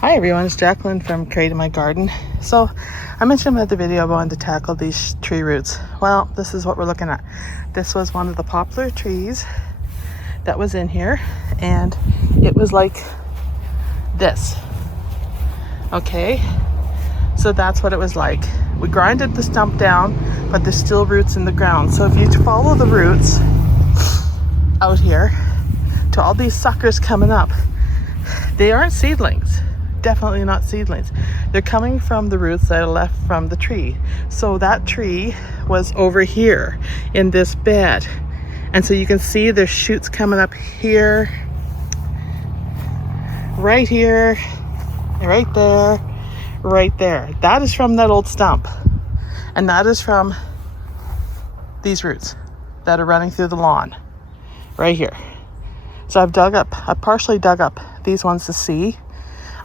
Hi everyone, it's Jacqueline from Creating My Garden. So I mentioned in the video I wanted to tackle these tree roots. Well, this is what we're looking at. This was one of the poplar trees that was in here, and it was like this. Okay, so that's what it was like. We grinded the stump down, but there's still roots in the ground. So if you follow the roots out here to all these suckers coming up, they aren't seedlings. Definitely not seedlings. They're coming from the roots that are left from the tree. So that tree was over here in this bed. And so you can see there's shoots coming up here, right here, right there, right there. That is from that old stump. And that is from these roots that are running through the lawn, right here. So I partially dug up these ones to see.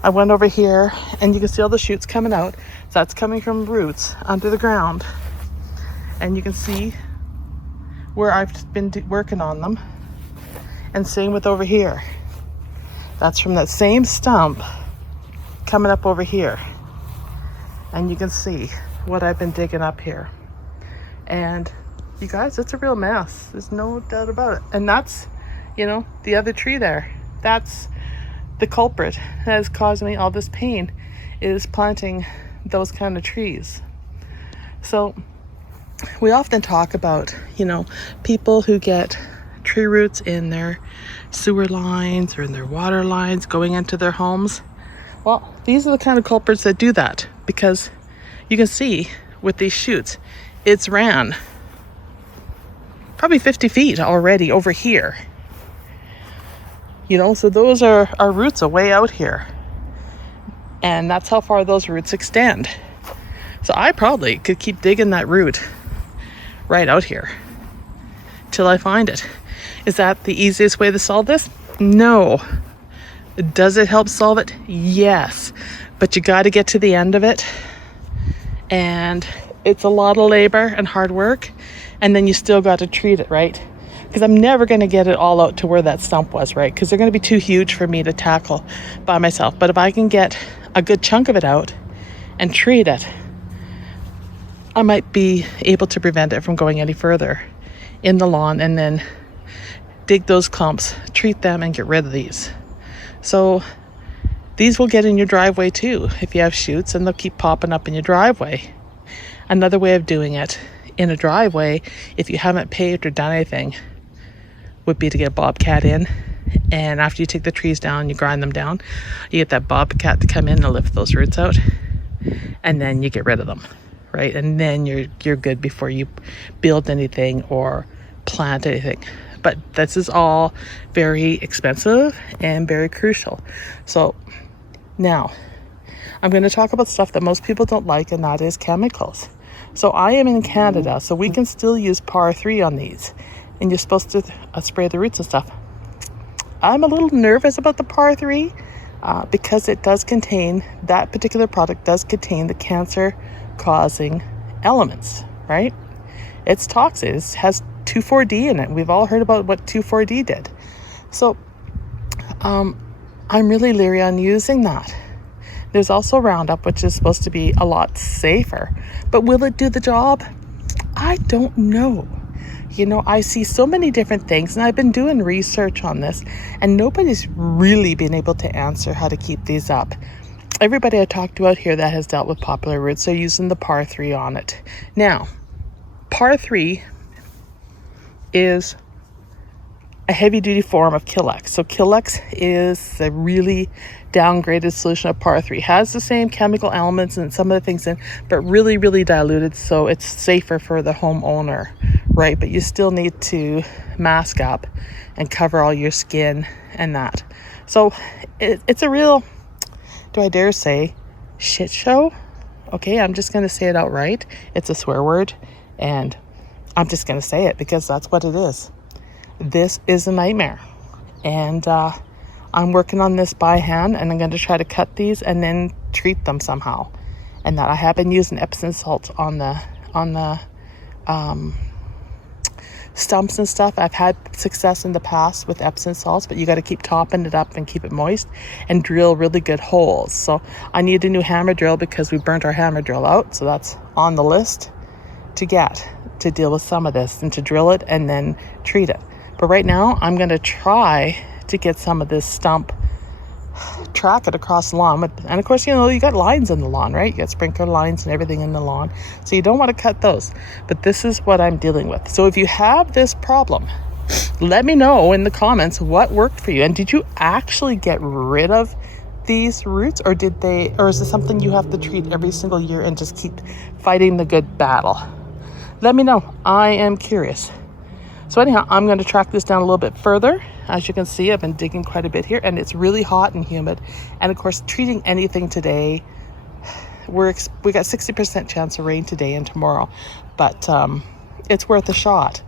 I went over here and you can see all the shoots coming out. So that's coming from roots under the ground. And you can see where I've been working on them. And same with over here. That's from that same stump coming up over here. And you can see what I've been digging up here. And you guys, it's a real mess. There's no doubt about it. And that's, the other tree there. That's the culprit that has caused me all this pain, is planting those kind of trees. So we often talk about, people who get tree roots in their sewer lines or in their water lines going into their homes. Well, these are the kind of culprits that do that, because you can see with these shoots, it's ran probably 50 feet already over here. So those are our roots away out here. And that's how far those roots extend. So I probably could keep digging that root right out here till I find it. Is that the easiest way to solve this? No. Does it help solve it? Yes. But you got to get to the end of it. And it's a lot of labor and hard work. And then you still got to treat it, right? Because I'm never going to get it all out to where that stump was, right? Because they're going to be too huge for me to tackle by myself. But if I can get a good chunk of it out and treat it, I might be able to prevent it from going any further in the lawn, and then dig those clumps, treat them, and get rid of these. So these will get in your driveway too if you have shoots, and they'll keep popping up in your driveway. Another way of doing it in a driveway, if you haven't paved or done anything, would be to get a bobcat in, and after you take the trees down, you grind them down, you get that bobcat to come in and lift those roots out, and then you get rid of them, right? And then you're good before you build anything or plant anything. But this is all very expensive and very crucial. So now I'm going to talk about stuff that most people don't like, and that is chemicals. So I am in Canada, so we can still use Par 3 on these. And you're supposed to spray the roots and stuff. I'm a little nervous about the Par 3 because it does contain, that particular product does contain the cancer-causing elements, right? It's toxic. It has 2,4-D in it. We've all heard about what 2,4-D did. So I'm really leery on using that. There's also Roundup, which is supposed to be a lot safer. But will it do the job? I don't know. I see so many different things, and I've been doing research on this, and nobody's really been able to answer how to keep these up. Everybody I talked to out here that has dealt with poplar roots are using the Par 3 on it. Now, Par 3 is a heavy-duty form of Killex. So Killex is a really downgraded solution of Par 3. Has the same chemical elements and some of the things in, but really, really diluted, so it's safer for the homeowner, right? But you still need to mask up and cover all your skin and that. So it's a real, do I dare say, shit show? Okay, I'm just going to say it outright. It's a swear word, and I'm just going to say it because that's what it is. This is a nightmare, and I'm working on this by hand, and I'm going to try to cut these and then treat them somehow. And that I have been using Epsom salt on the stumps and stuff, I've had success in the past with Epsom salts, but you got to keep topping it up and keep it moist and drill really good holes. So I need a new hammer drill because we burnt our hammer drill out. So that's on the list to get to deal with some of this and to drill it and then treat it. But right now I'm going to try to get some of this stump, track it across the lawn. And of course, you know, you got lines in the lawn, right? You got sprinkler lines and everything in the lawn. So you don't want to cut those. But this is what I'm dealing with. So if you have this problem, let me know in the comments what worked for you. And did you actually get rid of these roots, or is it something you have to treat every single year and just keep fighting the good battle? Let me know. I am curious. So anyhow, I'm going to track this down a little bit further. As you can see, I've been digging quite a bit here, and it's really hot and humid. And of course, treating anything today, we got 60% chance of rain today and tomorrow, but it's worth a shot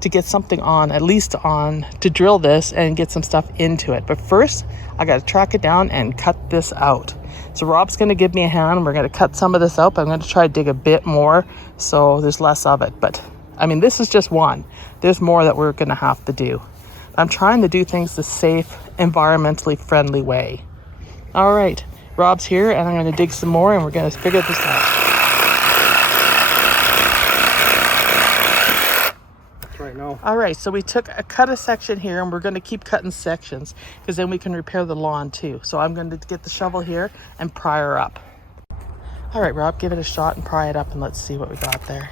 to get something on, at least on, to drill this and get some stuff into it. But first, I got to track it down and cut this out. So Rob's going to give me a hand, and we're going to cut some of this out. But I'm going to try to dig a bit more so there's less of it. But I mean, this is just one. There's more that we're going to have to do. I'm trying to do things the safe, environmentally friendly way. All right, Rob's here, and I'm going to dig some more, and we're going to figure this out. Right now. All right, so we cut a section here, and we're going to keep cutting sections because then we can repair the lawn too. So I'm going to get the shovel here and pry her up. All right, Rob, give it a shot and pry it up, and let's see what we got there.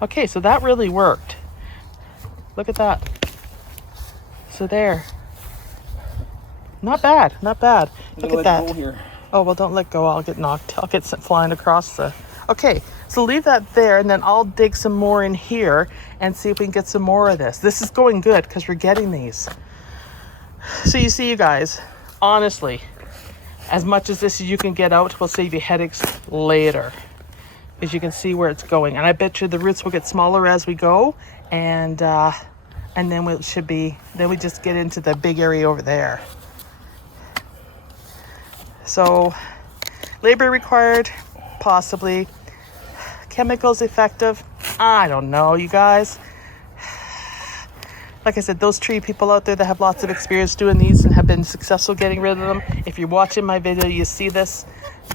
Okay, so that really worked. Look at that. So there. Not bad, not bad. Look at that. Here. Oh, well, don't let go. I'll get knocked. I'll get flying across the... Okay, so leave that there, and then I'll dig some more in here and see if we can get some more of this. This is going good because we're getting these. So you see, you guys, honestly, as much as this as you can get out will save you headaches later, because you can see where it's going. And I bet you the roots will get smaller as we go, and then we just get into the big area over there. So labor required, possibly. Chemicals effective, I don't know, you guys. Like I said, those tree people out there that have lots of experience doing these and have been successful getting rid of them, if you're watching my video, you see this,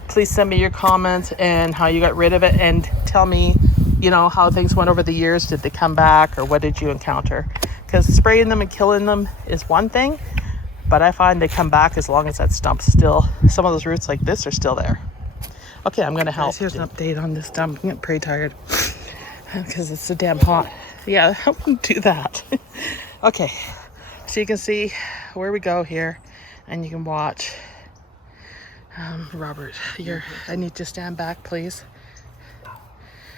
please send me your comments and how you got rid of it, and tell me, you know, how things went over the years. Did they come back, or what did you encounter? Because spraying them and killing them is one thing, but I find they come back as long as that stump's still, some of those roots like this are still there. Okay, I'm going to help. Here's an update on this stump. I'm getting pretty tired because it's so damn hot. Yeah, I wouldn't do that. Okay, so you can see where we go here, and you can watch. Robert, I need to stand back, please.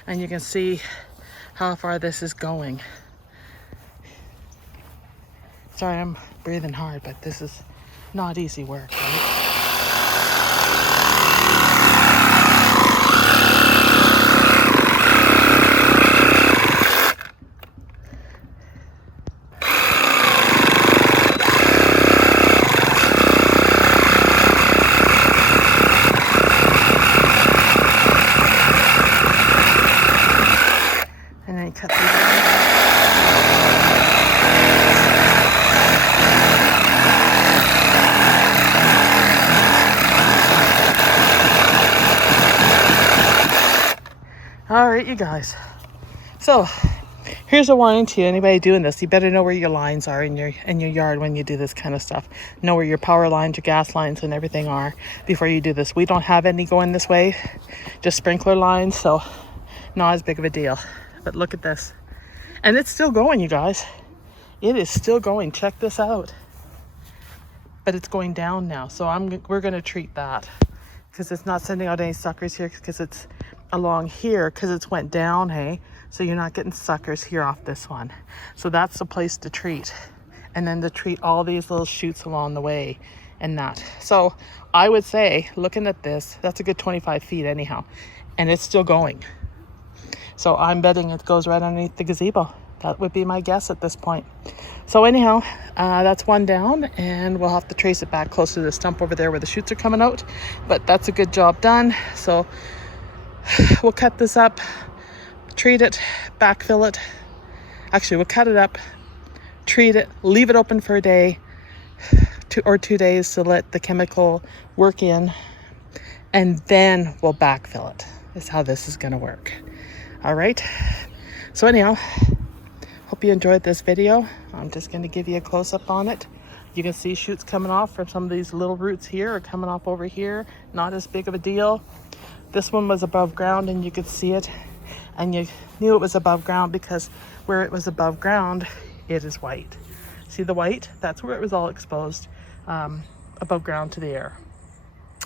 And you can see how far this is going. Sorry, I'm breathing hard, but this is not easy work, right? And then you cut these out. All right, you guys. So here's a warning to you, anybody doing this. You better know where your lines are in your yard when you do this kind of stuff. Know where your power lines, your gas lines, and everything are before you do this. We don't have any going this way, just sprinkler lines, so not as big of a deal. But look at this. And it's still going, you guys. It is still going. Check this out. But it's going down now, so we're going to treat that because it's not sending out any suckers here because it's along here because it's went down, hey? So you're not getting suckers here off this one. So that's the place to treat. And then to treat all these little shoots along the way and that. So I would say, looking at this, that's a good 25 feet anyhow. And it's still going. So I'm betting it goes right underneath the gazebo. That would be my guess at this point. So anyhow, that's one down, and we'll have to trace it back closer to the stump over there where the shoots are coming out. But that's a good job done. So we'll cut this up, treat it, backfill it. Actually, we'll cut it up, treat it, leave it open for a day, 2 days to let the chemical work in, and then we'll backfill it. Is how this is going to work. All right. So anyhow, hope you enjoyed this video. I'm just going to give you a close-up on it. You can see shoots coming off from some of these little roots here or coming off over here. Not as big of a deal. This one was above ground and you could see it. And you knew it was above ground because where it was above ground, it is white. See the white? That's where it was all exposed, above ground to the air.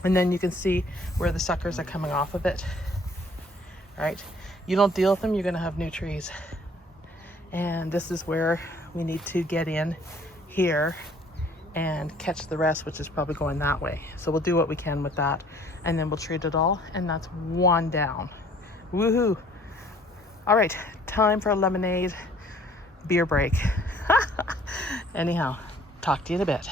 And then you can see where the suckers are coming off of it. All right. You don't deal with them, you're going to have new trees. And this is where we need to get in here and catch the rest, which is probably going that way. So we'll do what we can with that, and then we'll treat it all, and that's one down. Woohoo. All right, time for a lemonade beer break. Anyhow, talk to you in a bit.